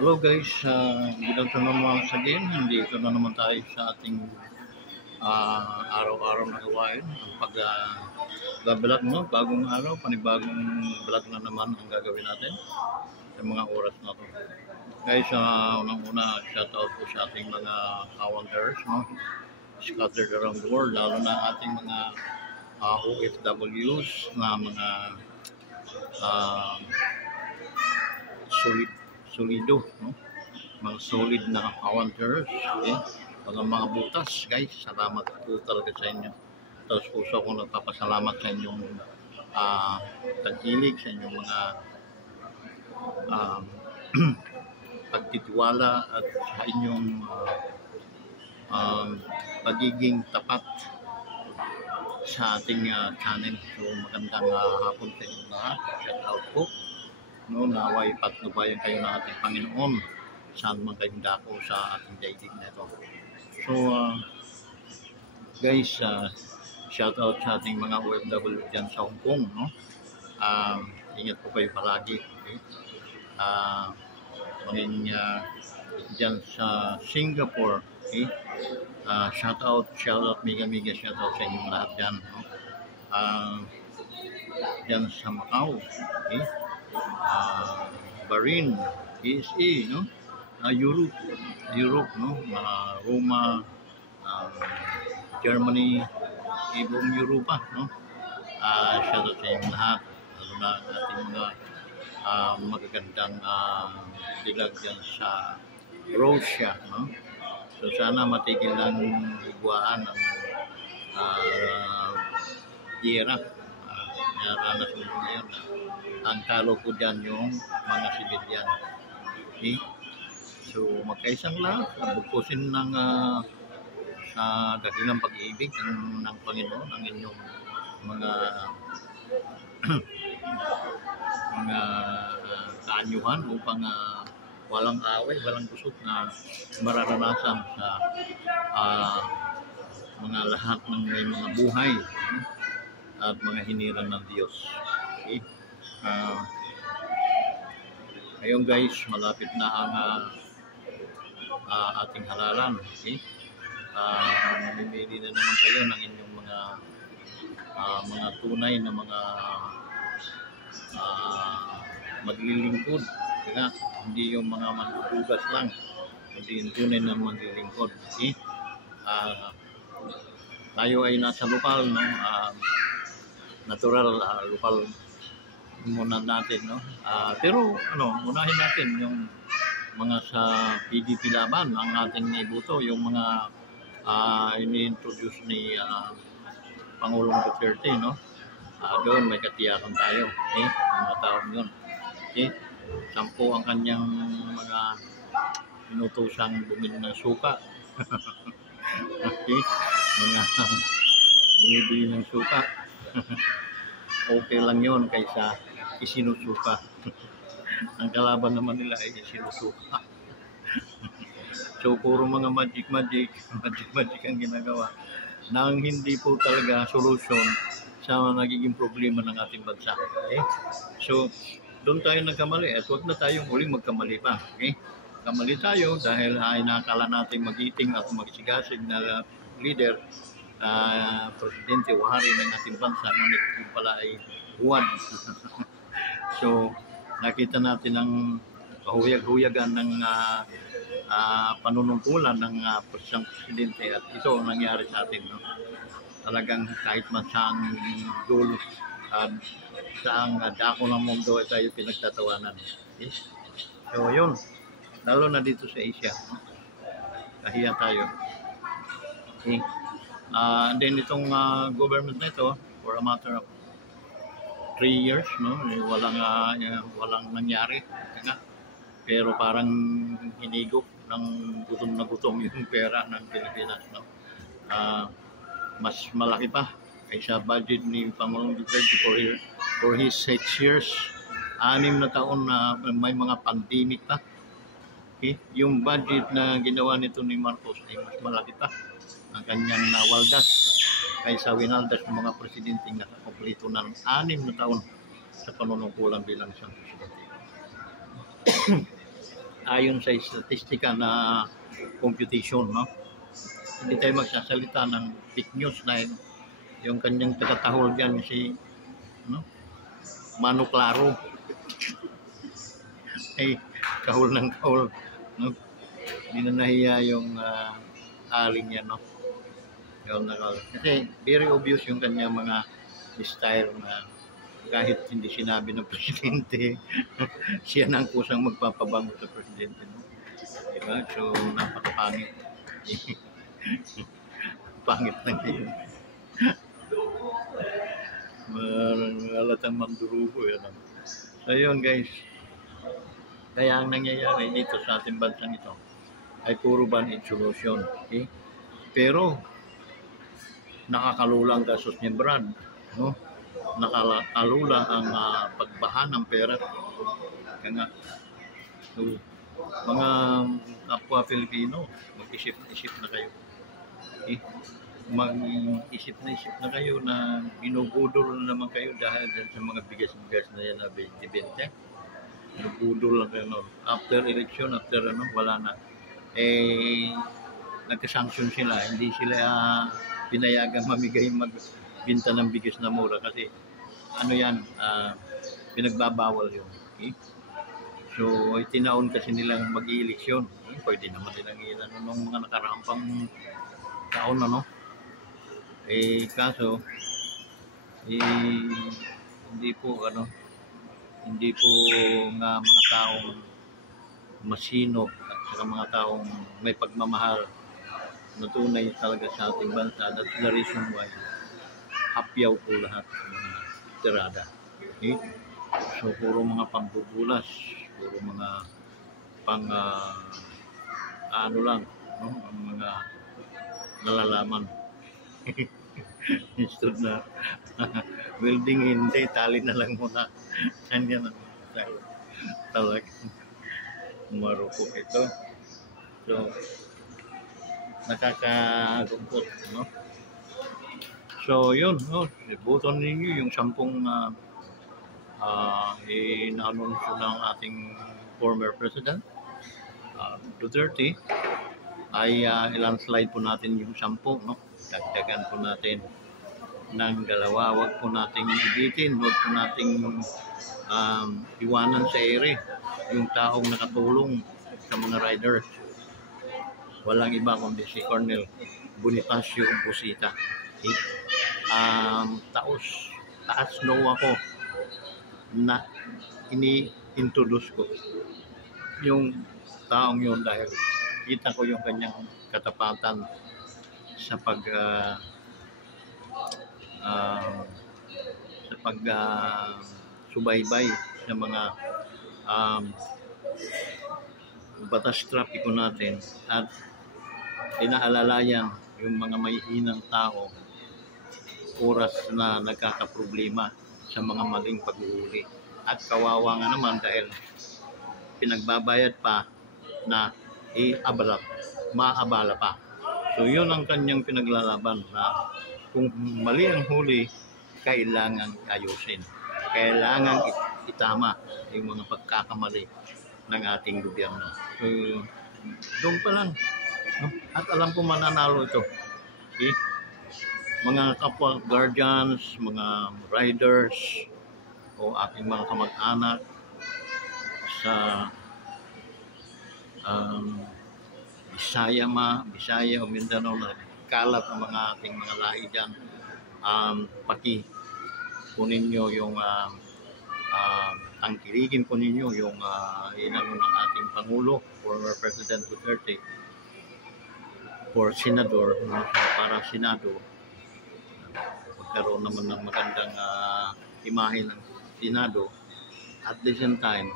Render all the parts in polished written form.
Hello guys, good afternoon once again. Nandito na naman tayo sa ating araw-araw na gawain. Ang pag-vlog, no? Bagong araw, panibagong vlog na naman ang gagawin natin sa mga oras na to. Guys, unang-una, shout out po sa ating mga Hawanders, no? Scattered around the world, lalo na ating mga OFWs na mga solido, no? Mga solid na Hawanders, okay? Mga butas, guys, salamat po talaga sa inyo. Tapos puso akong nagpapasalamat sa inyong taghilig, sa inyong mga pagtitiwala at sa inyong pagiging tapat sa ating channel. So magandang hapon sa inyo lahat. Shout out po. No, naway patnubayan kayo ng ating Panginoon saan man kayong dako sa ating daigdig na ito. So guys, shout out sa ating mga OFW dyan sa Hong Kong, no? Ingat po kayo palagi, okay? Maging dyan sa Singapore, okay? Shout out mega shout out sa inyong lahat dyan, no? Dyan sa Macau, okay? Bahrain, PSA, no? Europe, no? Roma, Germany, ibang Europa, no? Shout out sa inyong lahat, lalo na ating mga magagandang dilag dyan sa Russia, no? So sana matigil ng higwaan ang giyera. Naranas mo ngayon na ang talo ko dyan yung mga sibilyan. Okay? So magkaisang lahat, bukusin ng sa dakilang pag-ibig ng Panginoon ang inyong mga mga kaanyuhan upang walang away, walang kusot na mararanasan sa mga lahat ng may mga buhay at mga hiniran ng Diyos. Okay? Ngayon guys, malapit na ang ating halalan. Okay? Mamimili na naman kayo ng inyong mga tunay na mga maglilingkod. Kaya hindi yung mga mandudugas lang, hindi yung tunay na maglilingkod. Okay? Tayo ay nasa lokal, no? Natural lokal muna natin, no? Pero unahin natin yung mga sa PDP laban ang ating ibuto, yung mga ini-introduce ni Pangulong Duterte, no? Doon may katiyakan tayo, okay? Mga taon yun, okay? 10 ang kanyang mga inutusang bumili ng suka. Okay? Mga bumibili ng suka. Okay lang yun kaysa isinusuka. Ang kalaban naman nila ay isinusuka. So puro mga magic ang ginagawa nang hindi po talaga solusyon sa nagiging problema ng ating bansa. Okay? So doon tayo nagkamali at huwag na tayong uling magkamali pa. Okay? Kamali tayo dahil inakala natin magiting at magsigasig na leader, presidente o hari ng ating bansa, ngunit yung pala ay huwad. So nakita natin ang kahuyag-huyagan ng panunungkulan ng isang presidente at ito ang nangyari sa atin, no? Talagang kahit man saang dulo saang dako ng mundo ay tayo pinagtatawanan. Okay? So yun, lalo na dito sa Asia, no? Kahiya tayo. Okay? And then itong government na ito, for a matter of 3 years, no? Walang nangyari. Pero parang hinigop ng gutom na gutom yung pera ng Pilipinas, no? Mas malaki pa kaysa budget ni Pangulong Duterte for his 6 years. 6 na taon na may mga pandemic pa. Okay? Yung budget na ginawa nito ni Marcos ay mas malaki pa ang kanyang nawaldas kaysa winaldas ng mga presidenteng nakakomplito ng 6 na taon sa panunungkulan bilang isang presidente. ayon sa statistika na computation, no? Hindi tayo magsasalita ng fake news na yung kanyang tagatahol dyan si no? Mano Claro ay kahol ng kahol, no? Hindi na nahiya yung aling niya, no? Yun, kasi very obvious yung kanyang mga style na kahit hindi sinabi ng presidente, siya na ang kusang magpapabango sa presidente, no? Diba? So, napakapangit. Pangit na ngayon. Malatang mandurugo yan. So, yun guys. Kaya ang nangyayari dito sa ating bansang ito ay puro ban-aid solution. Okay? Pero, nakakalula ang gastos ni Brad. No? Nakakalula ang pagbaha ng pera. Kaya nga, so, mga kapwa Pilipino, mag-isip na kayo. Okay? Mag-isip na kayo na binubudol na naman kayo dahil sa mga bigas-bigas na yan na 20-20. Binubudol lang kayo. No? After election, wala na. Nagka-sanction sila. Hindi sila pinayagang magbinta ng bigas na mura kasi pinagbabawal yun. Okay? So, itinaon kasi nilang mag-i-eleksyon. Pwede naman nilang ilan nung mga nakaraang pang taon, ano? Kaso, hindi po nga mga taong masino at saka mga taong may pagmamahal na tunay talaga sa ating bansa. That's the reason why hapyaw po lahat ng mga tirada. Okay? So, puro mga pambubulas, puro mga lang, no? Ang mga nalalaman. Instead na welding, hindi, tali na lang muna. Kanya na talaga marupok ito. So, nakakagumpot, no? So, yun, no? Ibuton ninyo yung 10 ina-anunsyo ng ating former president, Duterte, ay ilan-slide po natin yung 10, no? Dagdagan po natin ng 2. Huwag po nating ibitin, huwag po nating iwanan sa ere yung taong nakatulong sa mga riders. Walang iba kundi si Colonel Bonifacio Busita. Okay? Taas no ako na ini-introduce ko yung taong yun dahil kita ko yung kanyang katapatan sa subaybay sa mga batas trapiko natin at inaalalayan yung mga mahihinang tao oras na nagkakaproblema sa mga maling paghuhuli. At kawawa nga naman dahil pinagbabayad pa na maabala pa. So yun ang kanyang pinaglalaban na kung mali ang huli, kailangan ayusin. Kailangan itama yung mga pagkakamali ng ating gobyerno. So doon pa lang. No? At alam ko mananalo ito. Okay? Mga kapwa guardians, mga riders, o aking mga kamag-anak sa Bisaya o Mindanao na kalat ang mga ating mga lahi dyan. Kunin nyo yung tangkilikin po ninyo yung inano ng ating Pangulo, former President Duterte, for Senador, para Senado, magkaroon naman ng magandang imahe ng Senado. At the same time,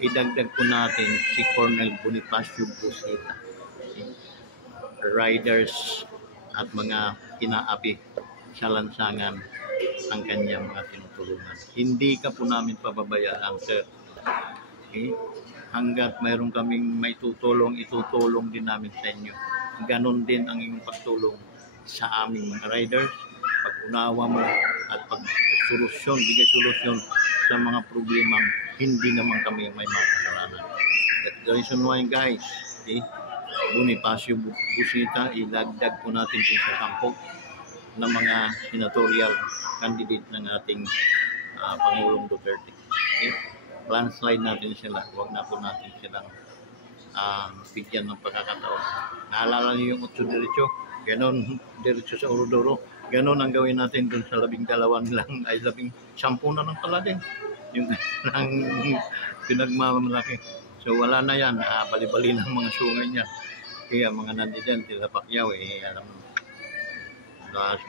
idagdag po natin si Colonel Bonifacio Busita, riders at mga kinaapi sa lansangan ang kanyang mga tinutulungan. Hindi ka po namin pababayaan, sir. Okay? Hanggat mayroon kaming may tutulong, itutulong din namin sa inyo. Ganon din ang iyong pagtulong sa aming mga riders, pag-unawa mo at bigay solusyon sa mga problemang hindi naman kami may mga kasalanan. That's the reason why, guys, okay, Bonifacio Busita, ilagdag po natin kung sa 10 na mga senatorial candidate ng ating Pangulong Duterte. Okay? Landslide natin sila. Huwag na po natin silang bigyan ng pagkakataon. Naalala niyo yung 8 diretso? Ganon, diretso sa Orodoro. Ganon ang gawin natin dun sa 12 lang, ay 10 na lang pala din. Yung pinagmamalaki. So wala na yan. Bali-bali ng mga sungay niya. Kaya mga nandiyan, sila Pacquiao, alam mo.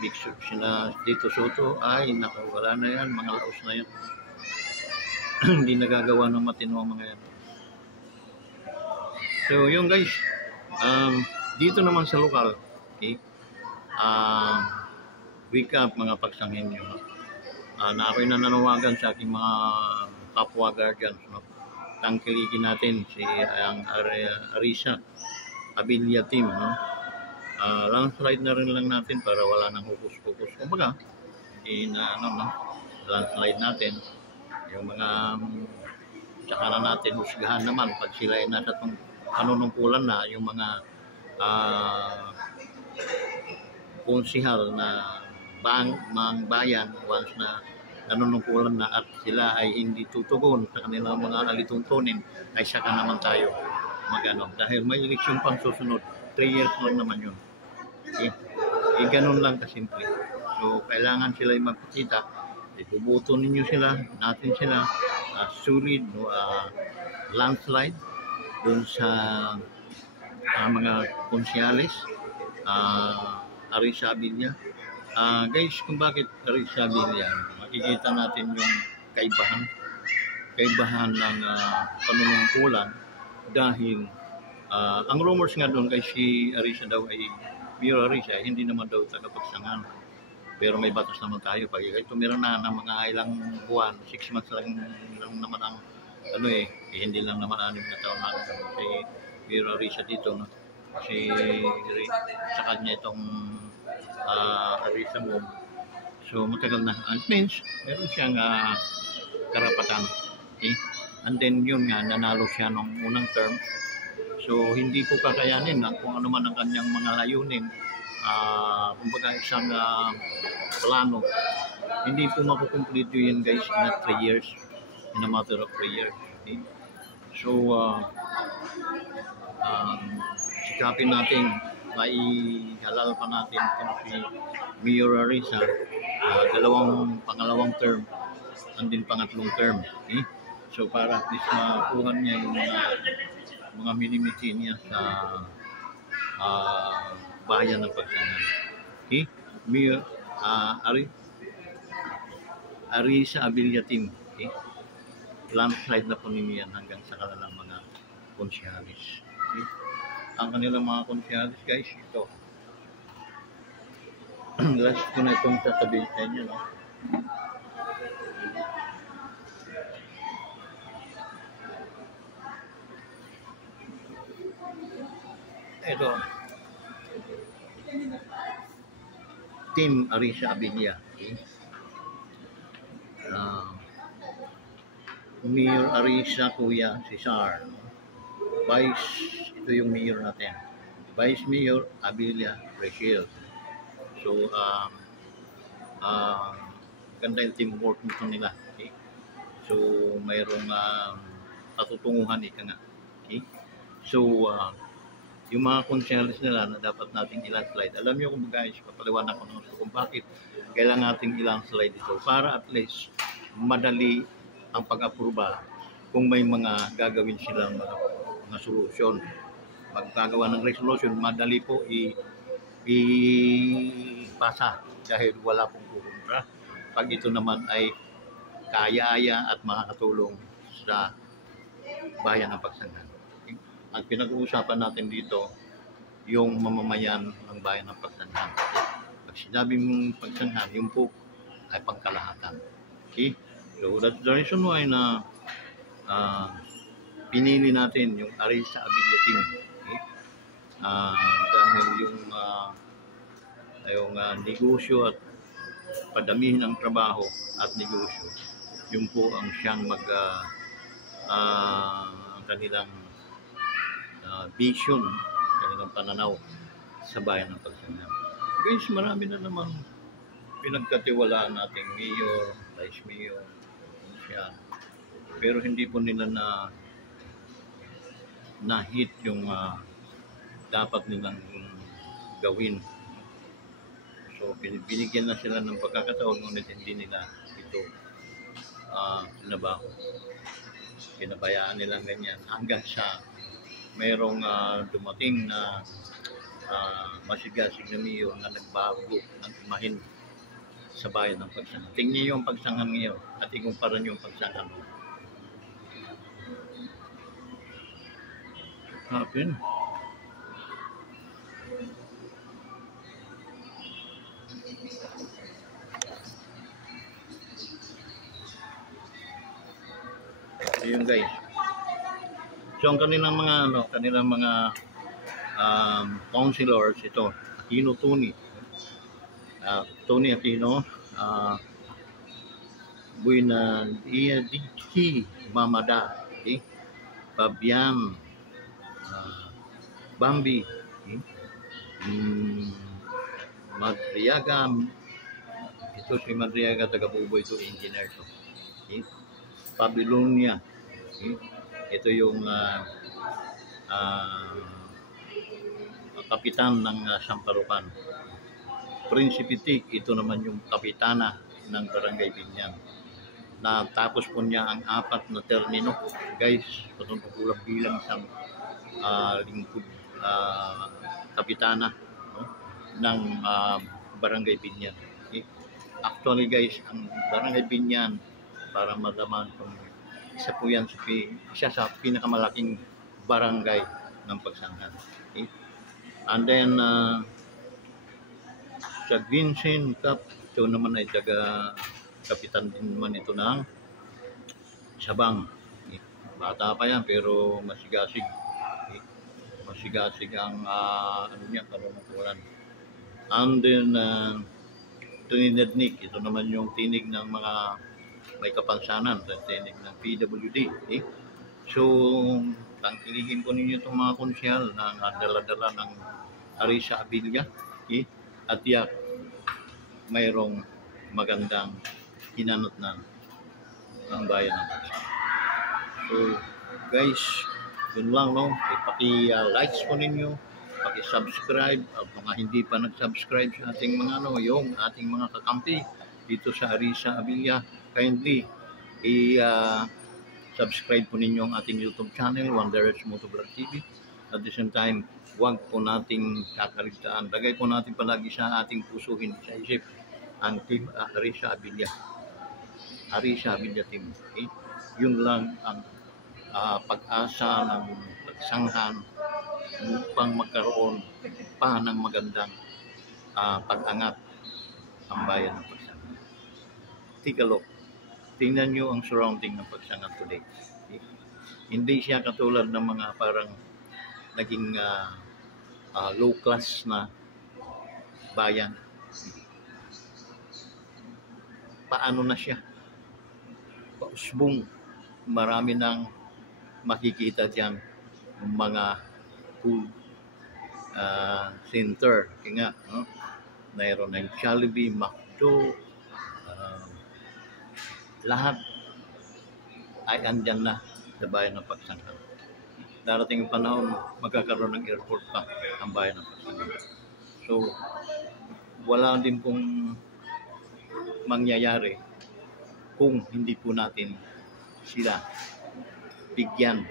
Big sila dito Soto, ay naku, wala na yan. Mga laos na yan. Hindi nagagawa ng matino ang mga yan. So yung guys, dito naman sa lokal, okay, wake up mga pagsanghin nyo, na ako'y nananawagan sa aking mga kapwa guardians, no? Tangkilikin natin si ang Arisa Abilia team, no? Landslide na rin lang natin para wala nang hukus-hukus. Kumbaga, landslide natin yung mga tsaka na natin husgahan naman pag sila ay nasa panunungkulan na yung mga konsihal na bayan once na nanunungkulan na at sila ay hindi tutugon sa kanilang mga alituntunin, ay saka naman tayo magano dahil may eleksyon pang susunod. 3 years lang naman yun. Ganun lang kasimple. So kailangan sila ay magpakita, ibubuto ninyo sila, natin sila solid, landslide dun sa mga konsyales, Arisa Abilia. Guys, kung bakit Arisa Abilia, makikita natin yung kaibahan ng panunungkulan dahil ang rumors nga doon kay si Arisa daw ay Mayor Arisa, hindi naman daw tagapagsangan. Pero may batas naman tayo. Pag ito meron na ng mga ilang buwan, 6 months lang naman ang hindi lang naman 6 na taon na si Mayor Arisa dito, no? Kasi sa kanya itong Arisa mo. So matagal na. And means, meron siyang karapatan. Okay? And then yun nga, nanalo siya nung unang term. So hindi po kakayanin kung ano man ang kanyang mga layunin. Kumbaga isang plano, hindi po makukumplito yun guys in 3 years, in a matter of 3 years. Okay? So sikapin natin, maihalal pa natin kung si Mayor Arisa, pangalawang term and din pangatlong term. Okay? So para at least makuha niya yung mga minimiti niya sa bayan ng Pagsangan. Okay? Mayor Arisa Abilia team. Okay? Landslide na po ninyo yan hanggang sa kanilang mga konsyalis. Okay? Ang kanilang mga konsyalis guys, ito. Last ko na itong sasabihin sa inyo, no? Ito. Team Arisa Abilia. Okay? Mayor Arisa Kuya Cesar. Vice, ito yung mayor natin. Vice Mayor Abilia Rachel. So, ganda yung teamwork nito nila. Okay? So, mayroong patutunguhan ika nga. Okay? So, yung mga conscience nila na dapat nating i-landslide. Alam niyo kung guys, papaliwanag ko naman kung bakit kailangan nating i-landslide ito para at least madali ang pag-aproba kung may mga gagawin silang mga solusyon. Magkagawa ng resolution, madali po ipasa dahil wala pong kukontra. Pag ito naman ay kaya-aya at makakatulong sa bayan ng Pagsangan. At pinag-uusapan natin dito yung mamamayan ng bayan ng Pagsangan. Pag sinabing Pagsangan, yung po ay pangkalahatan. Okay? So that's the reason why na pinili natin yung Arisa Abilia team. Okay? Dahil yung negosyo at padamihin ang trabaho at negosyo Yung po ang siyang ang kanilang vision, kanilang pananaw sa bayan ng Pagsangan. Guys, marami na naman pinagkatiwalaan nating mayor, vice mayor, siya. Pero hindi po nila na-hit yung dapat nilang gawin. So, binigyan na sila ng pagkakataon, ngunit hindi nila ito nabaho. Pinabayaan nilang ganyan hanggang sa mayroong dumating na masigasig na mayor na nagbago ng imahin sa bayan ng Pagsangan. Tingnan niyo yung Pagsangan ngayon at ikumpara niyo yung Pagsangan mo. Happen. Ayun guys. So ang kanilang mga councilors ito, Aquino Tony. Tony Aquino, Buena Dichi Mamada, Fabian Bambi, Madriaga, ito si Madriaga, taga-Buboy ito, engineer to. Babylonia, ito yung kapitan ng Samparukan. Principitik, ito naman yung kapitana ng Barangay Binyan. Natapos po niya ang 4 na termino. Guys, patungkulang bilang isang lingkod kapitana, no, ng Barangay Binyan. Actually guys, ang Barangay Binyan, para madaman kung isa po yan sa pinakamalaking barangay ng Pagsangan. And then sa Vincent Cap, ito naman ay kapitan din naman ito ng Sabang. Bata pa yan pero masigasig. Masigasig ang karunungan. And then Trinidad Nick, ito naman yung tinig ng mga may kapansanan, tinig ng PWD. So, tangkilihin ko ninyo itong mga konsyal na dala-dala ng Arisa Abilia. At yak, mayroong magandang hinanotnan ang bayan ng Pagsangan. So, guys, yun lang, no? Paki-likes po ninyo, paki-subscribe, at mga hindi pa nag-subscribe sa ating mga yung ating mga kakampi dito sa Arisa Abilia, kindly subscribe po ninyo ang ating YouTube channel, Wanderers Motovlog TV. At the same time, huwag po nating kakaligtaan. Lagay po natin palagi sa ating puso, hindi sa isip, ang team Arisa Abilia. Arisa Abilia team. Yun lang ang pag-asa ng Pagsanghan upang magkaroon pa ng magandang pag-angat ang bayan ng Pagsangan. Take a look. Tingnan nyo ang surrounding ng Pagsangan today. Hindi siya katulad ng mga parang naging low class na bayan. Paano na siya? Pausbong. Marami nang makikita dyan mga food center. Kaya nga, mayroon ng Jollibee, McDo, lahat ay andyan na sa bayan ng Pagsangan. Darating yung panahon, magkakaroon ng airport pa ang bayan ng Pagsangan. So, wala din pong mangyayari kung hindi po natin sila bigyan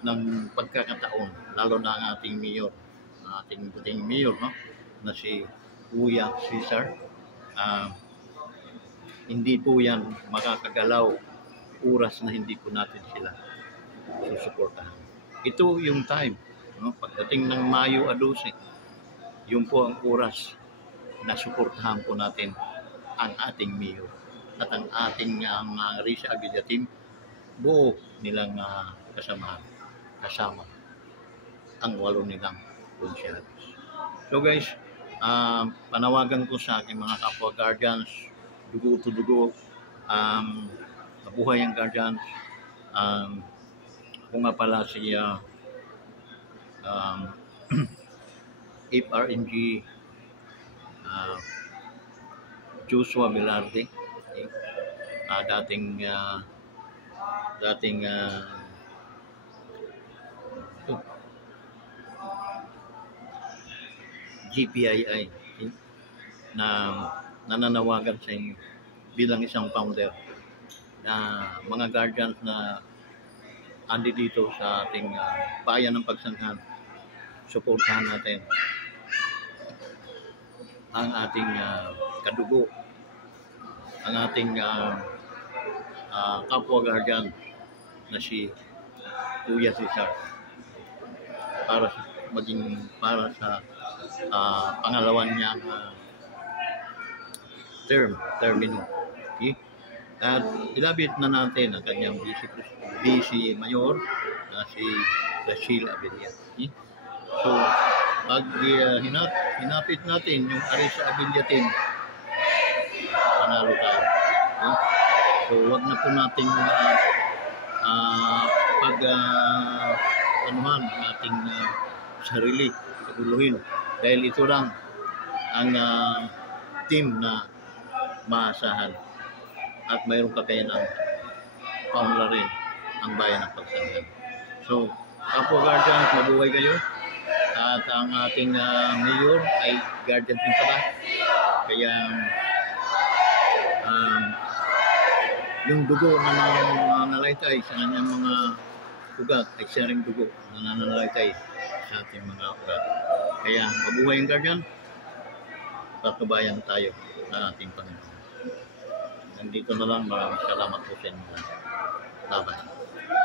ng pagkakataon, lalo na ang ating mayor, ating mayor, no, na si Kuya Cesar. Hindi po yan makakagalaw oras na hindi po natin sila susuportahan. Ito yung time, no? Pagdating ng Mayo 12, yun po ang oras na suportahan po natin ang ating mayor at ang ating Arisa Abilia team, buo nilang kasama ang 8 nilang konsyales. So guys, panawagan ko sa aking mga kapwa guardians, dugo to dugo, Mabuhay ang guardians. Ako nga pala si um, FRNG uh, Joshua Velarde, okay? Dating GPII, okay? Na nananawagan sa inyo bilang isang founder na mga guardians na andi dito sa ating bayan ng Pagsanhan. Suportahan natin ang ating kadugo, ang ating kapwa guardian na si Kuya Cesar para sa pangalawan niyang termino. Okay? At ilabit na natin ang kanyang vice mayor na si Rachel Abella. Okay? So, pag hinapit natin yung Arisa Abella team, panalo tayo. Okay? So, wag na po natin anuhan ang ating sarili, paguluhin. Dahil ito lang ang team na maasahan at mayroong kakayanan paunlarin ang bayan ng Pagsanhan. So, kapwa guardians, mabuhay kayo. At ang ating mayor ay guardian din pala. Kaya yung dugo na nananalaytay sa kanyang mga ugat ay siya ring dugo na nananalaytay sa ating mga ugat. Kaya mabuhay ang guardian, patubayan tayo ng ating Panginoon. Nandito na lang, maraming salamat po sa inyo. Bye-bye.